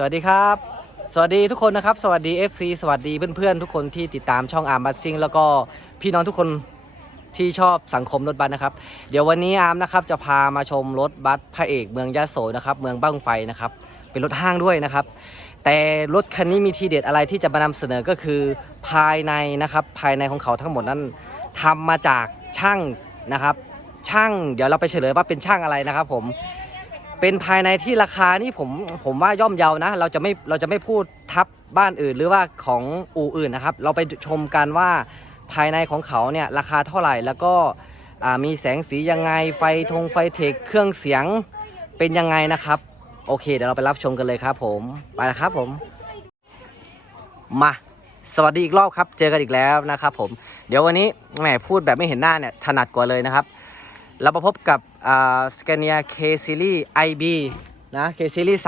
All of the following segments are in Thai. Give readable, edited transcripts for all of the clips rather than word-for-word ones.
สวัสดีครับสวัสดีทุกคนนะครับสวัสดี FC สวัสดีเพื่อนๆทุกคนที่ติดตามช่องอาร์มบัสซิ่งแล้วก็พี่น้องทุกคนที่ชอบสังคมรถบัสนะครับเดี๋ยววันนี้อาร์มนะครับจะพามาชมรถบัสพระเอกเมืองยะโสนะครับเมืองบั้งไฟนะครับเป็นรถห้างด้วยนะครับแต่รถคันนี้มีทีเด็ดอะไรที่จะมานำเสนอก็คือภายในนะครับภายในของเขาทั้งหมดนั้นทำมาจากช่างนะครับช่างเดี๋ยวเราไปเฉลยว่าเป็นช่างอะไรนะครับผมเป็นภายในที่ราคานี่ผมว่าย่อมเยานะเราจะไม่พูดทับบ้านอื่นหรือว่าของอู่อื่นนะครับเราไปชมกันว่าภายในของเขาเนี่ยราคาเท่าไหร่แล้วก็มีแสงสียังไงไฟเทคเครื่องเสียงเป็นยังไงนะครับโอเคเดี๋ยวเราไปรับชมกันเลยครับผมไปแล้วครับผมมาสวัสดีอีกรอบครับเจอกันอีกแล้วนะครับผมเดี๋ยววันนี้แหมพูดแบบไม่เห็นหน้าเนี่ยถนัดกว่าเลยนะครับเรามาพบกับScania K Series IB นะ K Series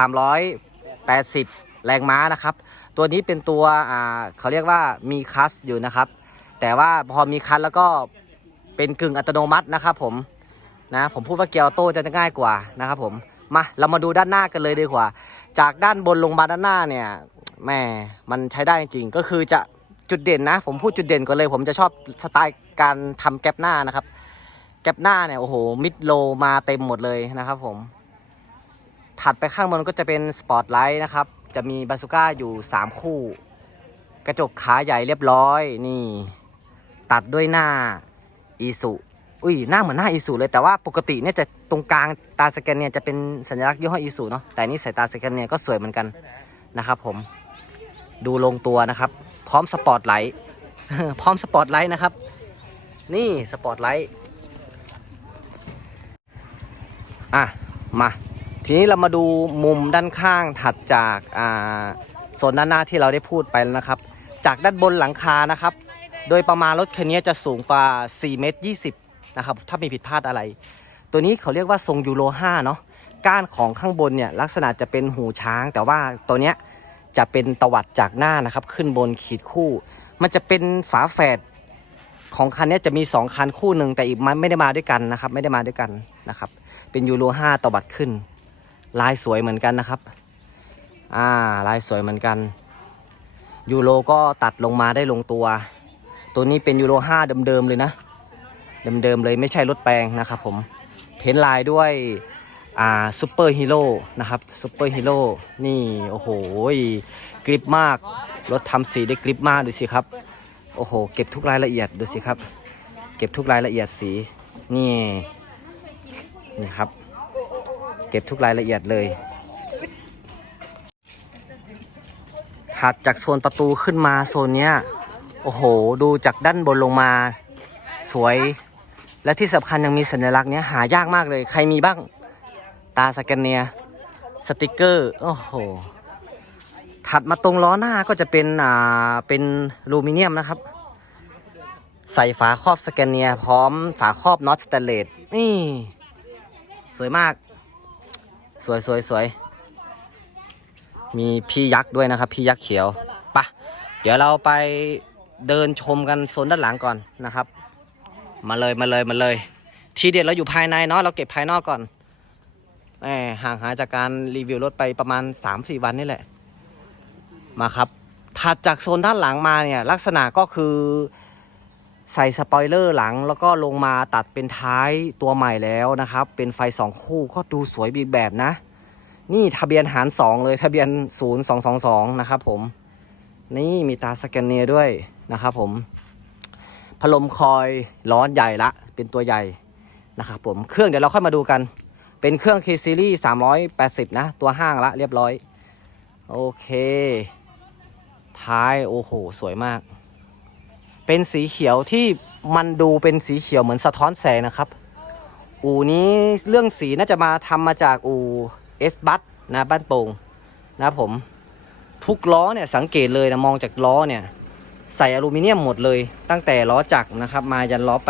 380 แรงม้านะครับตัวนี้เป็นตัวเขาเรียกว่ามีคลัตช์อยู่นะครับแต่ว่าพอมีคลัตช์แล้วก็เป็นกึ่งอัตโนมัตินะครับผมพูดว่าเกียร์ออโต้จะง่ายกว่านะครับผมมาเรามาดูด้านหน้ากันเลยดีกว่าจากด้านบนลงมาด้านหน้าเนี่ยแม่มันใช้ได้จริงก็คือจะจุดเด่นนะผมพูดจุดเด่นก่อนเลยผมจะชอบสไตล์การทำแก๊ปหน้านะครับแก๊ปหน้าเนี่ยโอ้โหมิดโลมาเต็มหมดเลยนะครับผมถัดไปข้างบนก็จะเป็นสปอตไลท์นะครับจะมีบาซูก้าอยู่3คู่กระจกขาใหญ่เรียบร้อยนี่ตัดด้วยหน้าอีสุหน้าเหมือนหน้าอีสุเลยแต่ว่าปกติเนี่ยจะตรงกลางตาสแกนเนี่ยจะเป็นสัญลักษณ์ยี่ห้ออีสุเนาะแต่นี่ใส่ตาสแกนเนี่ยก็สวยเหมือนกันนะครับผมดูลงตัวนะครับพร้อมสปอตไลท์ พร้อมสปอตไลท์นะครับนี่สปอตไลท์มาทีนี้เรามาดูมุมด้านข้างถัดจากโซนด้านหน้าที่เราได้พูดไปแล้วนะครับจากด้านบนหลังคานะครับโดยประมาณรถคันนี้จะสูงกว่า4 เมตร 20นะครับถ้ามีผิดพลาดอะไรตัวนี้เขาเรียกว่าทรงยูโร5เนาะก้านของข้างบนเนี่ยลักษณะจะเป็นหูช้างแต่ว่าตัวเนี้ยจะเป็นตวัดจากหน้านะครับขึ้นบนขีดคู่มันจะเป็นฝาแฝดของคันนี้จะมี2คันคู่หนึ่งแต่อีกไม่ได้มาด้วยกันนะครับไม่ได้มาด้วยกันนะครับเป็นยูโร5ตวัดขึ้นลายสวยเหมือนกันนะครับลายสวยเหมือนกันยูโรก็ตัดลงมาได้ลงตัวนี้เป็นยูโร5เดิมๆเลยนะเดิมๆเลยไม่ใช่รถแปลงนะครับผมเพ้นลายด้วยซูเปอร์ฮีโร่นะครับซูเปอร์ฮีโร่นี่โอ้โหกริปมากรถทำสีได้กริปมากดูสิครับโอ้โหเก็บทุกรายละเอียดดูสิครับเก็บทุกรายละเอียดสีนี่ครับเก็บทุกรายละเอียดเลยถัดจากโซนประตูขึ้นมาโซนเนี้ยโอ้โหดูจากด้านบนลงมาสวยและที่สำคัญยังมีสัญลักษณ์เนี้ยหายากมากเลยใครมีบ้างตาสแกนเนียสติกเกอร์โอ้โหถัดมาตรงล้อหน้าก็จะเป็นเป็นอลูมิเนียมนะครับใส่ฝาครอบสแกนเนียพร้อมฝาครอบน็อตสแตนเลสนี่สวยมากสวยมีพี่ยักษ์ด้วยนะครับพี่ยักษ์เขียวปะเดี๋ยวเราไปเดินชมกันโซนด้านหลังก่อนนะครับมาเลยทีเด็ดเราอยู่ภายในเนาะเราเก็บภายนอกก่อนห่างหายจากการรีวิวรถไปประมาณ 3-4 วันนี่แหละมาครับถัดจากโซนด้านหลังมาเนี่ยลักษณะก็คือใส่สปอยเลอร์หลังแล้วก็ลงมาตัดเป็นท้ายตัวใหม่แล้วนะครับเป็นไฟ2คู่ก็ดูสวยบีแบบนะนี่ทะเบียนหาร2เลยทะเบียน0222นะครับผมนี่มีตาสแกนเนียด้วยนะครับผมพัดลมคอยล้อใหญ่ละเป็นตัวใหญ่นะครับผมเครื่องเดี๋ยวเราค่อยมาดูกันเป็นเครื่อง K Series 380นะตัวห้างละเรียบร้อยโอเคท้ายโอ้โหสวยมากเป็นสีเขียวที่มันดูเป็นสีเขียวเหมือนสะท้อนแสงนะครับอู่นี้เรื่องสีน่าจะมาทำมาจากอู่เอสบัสนะบ้านโป่งนะผมทุกล้อเนี่ยสังเกตเลยนะมองจากล้อเนี่ยใส่อลูมิเนียมหมดเลยตั้งแต่ล้อจักรนะครับมายันล้อ8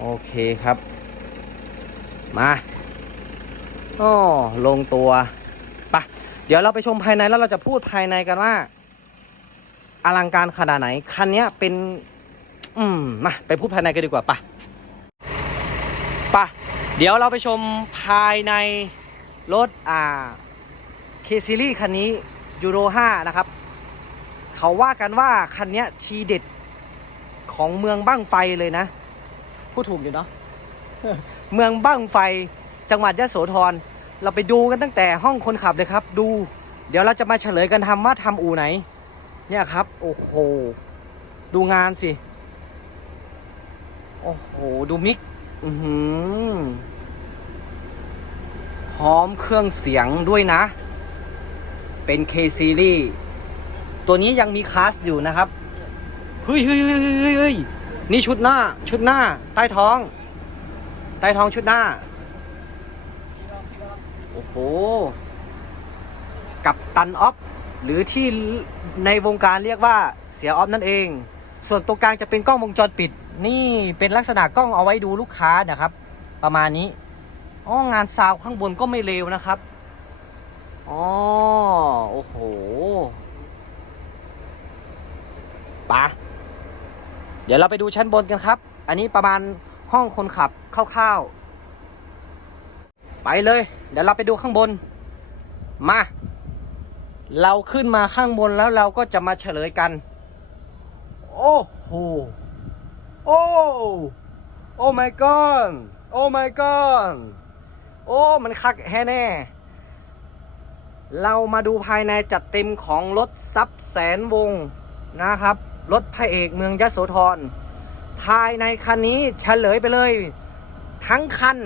โอเคครับมาลงตัวปะเดี๋ยวเราไปชมภายในแล้วเราจะพูดภายในกันว่าอลังการขนาดไหนคันนี้เป็นมาไปพูดภายในกันดีกว่าปะเดี๋ยวเราไปชมภายใน รถเคซีรีส์คันนี้ยูโร5นะครับเขาว่ากันว่าคันนี้ทีเด็ดของเมืองบั้งไฟเลยนะพูดถูกอยู่เนาะ เมืองบั้งไฟจังหวัดยโสธรเราไปดูกันตั้งแต่ห้องคนขับเลยครับดูเดี๋ยวเราจะมาเฉลยกันว่าทำอู่ไหนเนี่ยครับโอ้โหดูงานสิโอ้โหดูมิกพร้อมเครื่องเสียงด้วยนะเป็น K Series ตัวนี้ยังมีคลาสอยู่นะครับเฮ้ยนี่ชุดหน้าใต้ท้องชุดหน้าโอ้โหกัปตันออฟหรือที่ในวงการเรียกว่าเสียออฟนั่นเองส่วนตรงกลางจะเป็นกล้องวงจรปิดนี่เป็นลักษณะกล้องเอาไว้ดูลูกค้านะครับประมาณนี้งานซาวข้างบนก็ไม่เลวนะครับโอ้โหปะเดี๋ยวเราไปดูชั้นบนกันครับอันนี้ประมาณห้องคนขับคร่าวๆไปเลยเดี๋ยวเราไปดูข้างบนมาเราขึ้นมาข้างบนแล้วเราก็จะมาเฉลยกันโอ้โหโอ้ my god โอ้ my god โอ้มันคักแน่เรามาดูภายในจัดเต็มของรถซับแสนวงนะครับรถพระเอกเมืองยโสธรภายในคันนี้เฉลยไปเลยทั้งคัน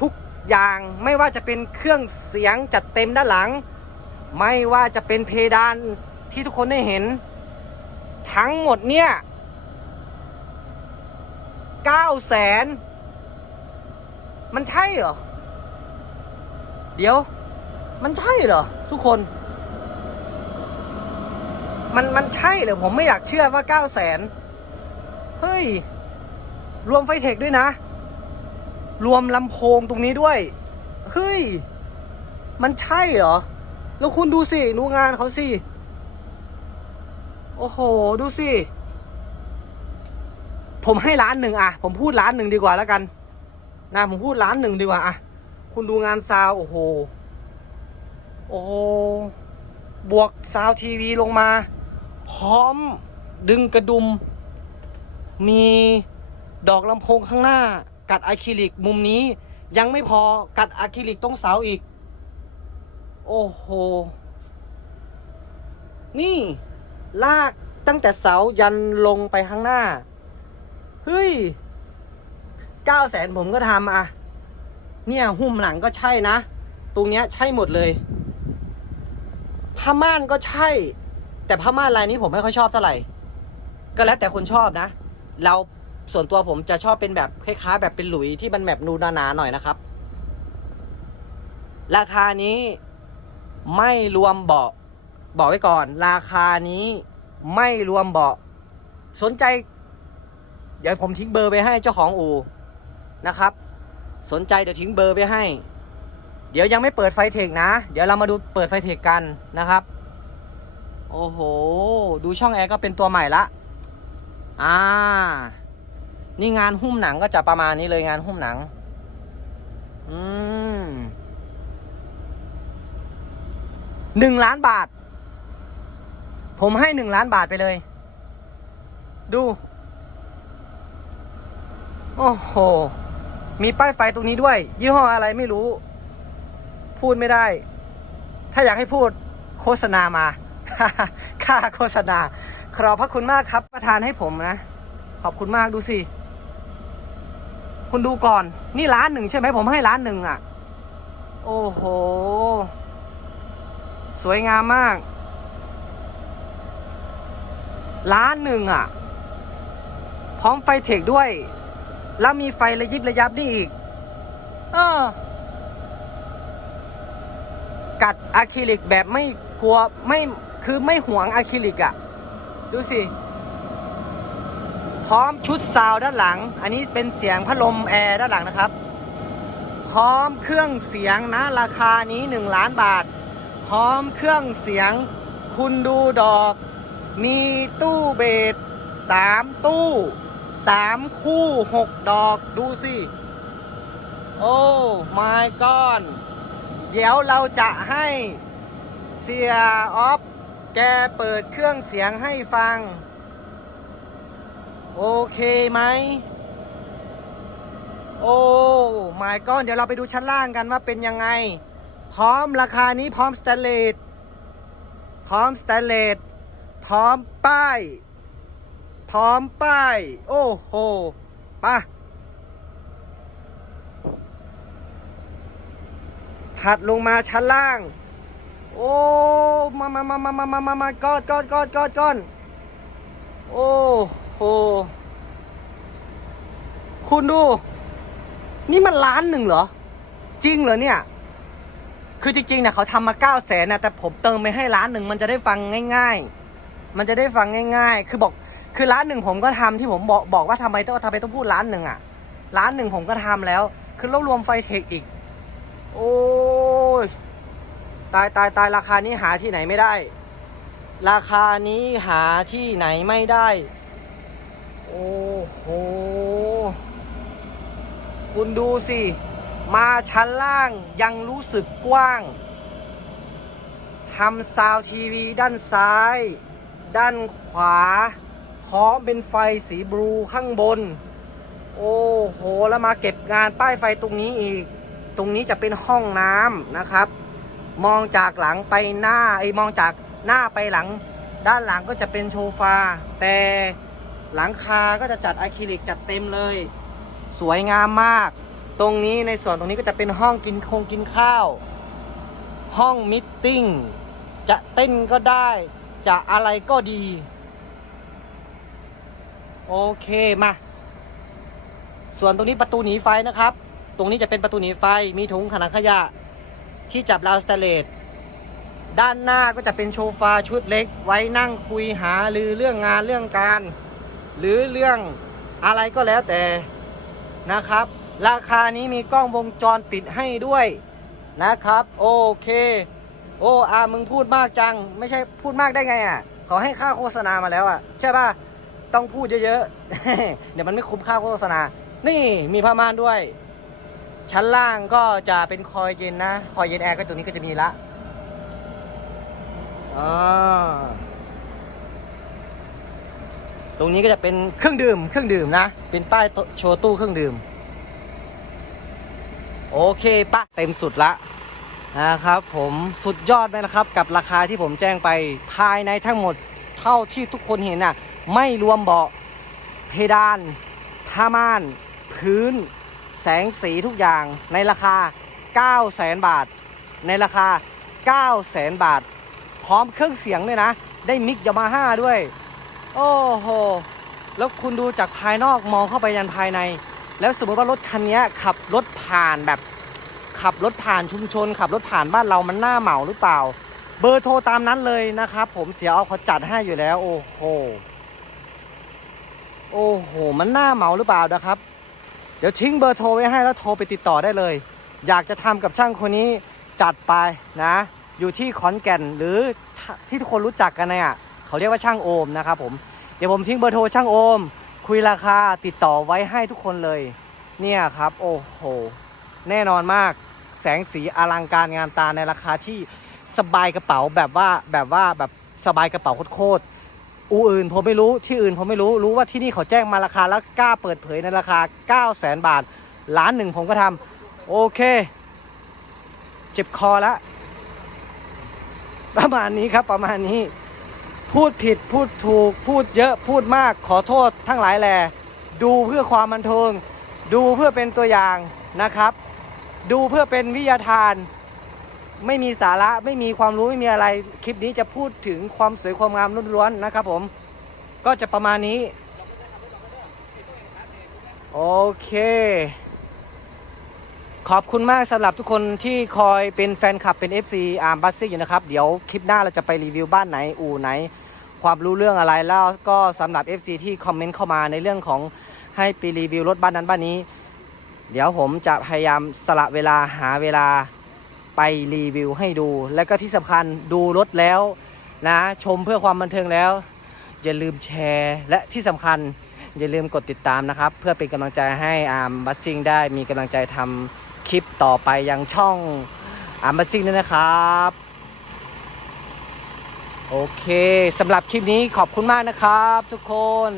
ทุกอย่างไม่ว่าจะเป็นเครื่องเสียงจัดเต็มด้านหลังไม่ว่าจะเป็นเพดานที่ทุกคนได้เห็นทั้งหมดเนี่ย900,000มันใช่เหรอเดี๋ยวมันใช่เหรอทุกคนมันใช่เหรอผมไม่อยากเชื่อว่า900,000เฮ้ยรวมไฟเทคด้วยนะรวมลำโพงตรงนี้ด้วยเฮ้ยมันใช่เหรอแล้วคุณดูสิดูงานเขาสิโอ้โหดูสิผมให้1,000,000อะผมพูด1,000,000ดีกว่าแล้วกันนะผมพูด1,000,000ดีกว่าอะคุณดูงานซาวโอ้โหบวกซาวทีวีลงมาพร้อมดึงกระดุมมีดอกลำโพงข้างหน้ากัดอะคริลิกมุมนี้ยังไม่พอกัดอะคริลิกตรงเสาอีกโอ้โหนี่ลากตั้งแต่เสายันลงไปข้างหน้าเฮ้ย900,000ผมก็ทำอะเนี่ยหุ้มหลังก็ใช่นะตรงเนี้ยใช่หมดเลยผ้าม่านก็ใช่แต่ผ้าม่านลายนี้ผมไม่ค่อยชอบเท่าไหร่ก็แล้วแต่คนชอบนะเราส่วนตัวผมจะชอบเป็นแบบคล้ายๆแบบเป็นหลุยที่มันแบบนูหนาๆหน่อยนะครับราคานี้ไม่รวมเบาะบอกไว้ก่อนราคานี้ไม่รวมเบาะสนใจเดี๋ยวผมทิ้งเบอร์ไปให้เจ้าของอู่นะครับสนใจเดี๋ยวทิ้งเบอร์ไปให้เดี๋ยวยังไม่เปิดไฟเทคนะเดี๋ยวเรามาดูเปิดไฟเทคกันนะครับโอ้โหดูช่องแอร์ก็เป็นตัวใหม่ละนี่งานหุ้มหนังก็จะประมาณนี้เลยงานหุ้มหนัง1,000,000 บาทผมให้1,000,000 บาทไปเลยดูโอ้โหมีป้ายไฟตรงนี้ด้วยยี่ห้ออะไรไม่รู้พูดไม่ได้ถ้าอยากให้พูดโฆษณามา ค่าโฆษณาขอบพระคุณมากครับประทานให้ผมนะขอบคุณมากดูสิคุณดูก่อนนี่1,000,000ใช่ไหมผมให้1,000,000อ่ะโอ้โหสวยงามมาก1,000,000อ่ะพร้อมไฟเทคด้วยแล้วมีไฟระยิบระยับนี่อีกกัดอะคริลิกแบบไม่กลัวไม่คือไม่หวงอะคริลิกอ่ะดูสิพร้อมชุดซาวด้านหลังอันนี้เป็นเสียงพัดลมแอร์ด้านหลังนะครับพร้อมเครื่องเสียงนะราคานี้1,000,000 บาทพร้อมเครื่องเสียงคุณดูดอกมีตู้เบส3ตู้3คู่6ดอกดูสิโอ้ my god เดี๋ยวเราจะให้เสียออฟแกเปิดเครื่องเสียงให้ฟังโอเคไหมโอ้ my god เดี๋ยวเราไปดูชั้นล่างกันว่าเป็นยังไงพร้อมราคานี้พร้อมสแตนเลสพร้อมสแตนเลสพร้อมป้ายพร้อมป้ายโอ้โหป่ะถัดลงมาชั้นล่างโอ้มาก้อนโอ้โหคุณดูนี่มัน1,000,000เหรอจริงเหรอเนี่ยคือจริงๆเนี่ยเขาทำมา900,000นะแต่ผมเติมไปให้1,000,000มันจะได้ฟังง่ายๆมันจะได้ฟังง่ายๆคือบอกคือ1,000,000ผมก็ทำที่ผมบอกว่าทำไมต้องพูด1,000,000อ่ะ1,000,000ผมก็ทำแล้วคือแล้วรวมไฟเทคอีกโอ้ยตายราคานี้หาที่ไหนไม่ได้ราคานี้หาที่ไหนไม่ได้โอ้โหคุณดูสิมาชั้นล่างยังรู้สึกกว้างทำซาวทีวีด้านซ้ายด้านขวาพร้อมเป็นไฟสีบลูข้างบนโอ้โหแล้วมาเก็บงานป้ายไฟตรงนี้อีกตรงนี้จะเป็นห้องน้ำนะครับมองจากหลังไปหน้ามองจากหน้าไปหลังด้านหลังก็จะเป็นโซฟาแต่หลังคาก็จะจัดอะคริลิกจัดเต็มเลยสวยงามมากตรงนี้ในส่วนตรงนี้ก็จะเป็นห้องกินข้าวห้องมิทติ้งจะเต้นก็ได้จะอะไรก็ดีโอเคมาส่วนตรงนี้ประตูหนีไฟนะครับตรงนี้จะเป็นประตูหนีไฟมีถุงขนาดขยะที่จับราวสแตนเลสด้านหน้าก็จะเป็นโซฟาชุดเล็กไว้นั่งคุยหาหรือเรื่องงานเรื่องการหรือเรื่องอะไรก็แล้วแต่นะครับราคานี้มีกล้องวงจรปิดให้ด้วยนะครับโอเคโอ้มึงพูดมากจังไม่ใช่พูดมากได้ไงอ่ะขอให้ค่าโฆษณามาแล้วอ่ะใช่ป่ะต้องพูดเยอะๆ เดี๋ยวมันไม่คุ้มค่าโฆษณานี่มีผ้าม่านด้วยชั้นล่างก็จะเป็นคอยเย็นนะคอยเย็นแอร์ก็ตัวนี้ก็จะมีละตรงนี้ก็จะเป็นเครื่องดื่มนะเป็นป้ายโชว์ตู้เครื่องดื่มโอเคปะเต็มสุดละนะครับผมสุดยอดไหมนะครับกับราคาที่ผมแจ้งไปภายในทั้งหมดเท่าที่ทุกคนเห็นน่ะไม่รวมเบาะเพดานผ้าม่านพื้นแสงสีทุกอย่างในราคา 900,000 บาทในราคา 900,000 บาทพร้อมเครื่องเสียงด้วยนะได้มิกยามาฮ่าด้วยโอ้โหแล้วคุณดูจากภายนอกมองเข้าไปยันภายในแล้วสมมติว่ารถคันนี้ขับรถผ่านแบบขับรถผ่านชุมชนขับรถผ่านบ้านเรามันน่าเหมาหรือเปล่าเบอร์โทรตามนั้นเลยนะครับผมเสียเอาเขาจัดให้อยู่แล้วโอ้โหมันน่าเหมาหรือเปล่านะครับเดี๋ยวทิ้งเบอร์โทรไว้ให้แล้วโทรไปติดต่อได้เลยอยากจะทำกับช่างคนนี้จัดไปนะอยู่ที่ขอนแก่นหรือที่ทุกคนรู้จักกันเนี่ยเขาเรียกว่าช่างโอมนะครับผมเดี๋ยวผมทิ้งเบอร์โทรช่างโอมคุยราคาติดต่อไว้ให้ทุกคนเลยเนี่ยครับโอ้โหแน่นอนมากแสงสีอลังการงานตาในราคาที่สบายกระเป๋าแบบสบายกระเป๋าโคตรอื่นผมไม่รู้ที่อื่นผมไม่รู้ว่าที่นี่เขาแจ้งมาราคาแล้วกล้าเปิดเผยในราคา 900,000 บาท1,000,000ผมก็ทำโอเคเจ็บคอแล้วประมาณนี้ครับประมาณนี้พูดผิดพูดถูกพูดเยอะพูดมากขอโทษทั้งหลายแหล่ดูเพื่อความบันเทิงดูเพื่อเป็นตัวอย่างนะครับดูเพื่อเป็นวิทยาทานไม่มีสาระไม่มีความรู้ไม่มีอะไรคลิปนี้จะพูดถึงความสวยความงามล้วนๆนะครับผมก็จะประมาณนี้โอเคขอบคุณมากสำหรับทุกคนที่คอยเป็นแฟนคลับเป็น FC อาร์มบัสซิ่งอยู่นะครับเดี๋ยวคลิปหน้าเราจะไปรีวิวบ้านไหนอู่ไหนความรู้เรื่องอะไรแล้วก็สำหรับ FC ที่คอมเมนต์เข้ามาในเรื่องของให้ไปรีวิวรถบ้านนั้นบ้านนี้เดี๋ยวผมจะพยายามสละเวลาหาเวลาไปรีวิวให้ดูและก็ที่สำคัญดูรถแล้วนะชมเพื่อความบันเทิงแล้วอย่าลืมแชร์และที่สำคัญอย่าลืมกดติดตามนะครับเพื่อเป็นกำลังใจให้อาร์มบัสซิ่งได้มีกำลังใจทำคลิปต่อไปยังช่อง อาร์มบัสซิ่งด้วยนะครับโอเคสำหรับคลิปนี้ขอบคุณมากนะครับทุกคน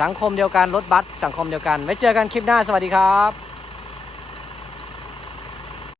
สังคมเดียวกันรถบัสสังคมเดียวกันไว้เจอกันคลิปหน้าสวัสดีครับ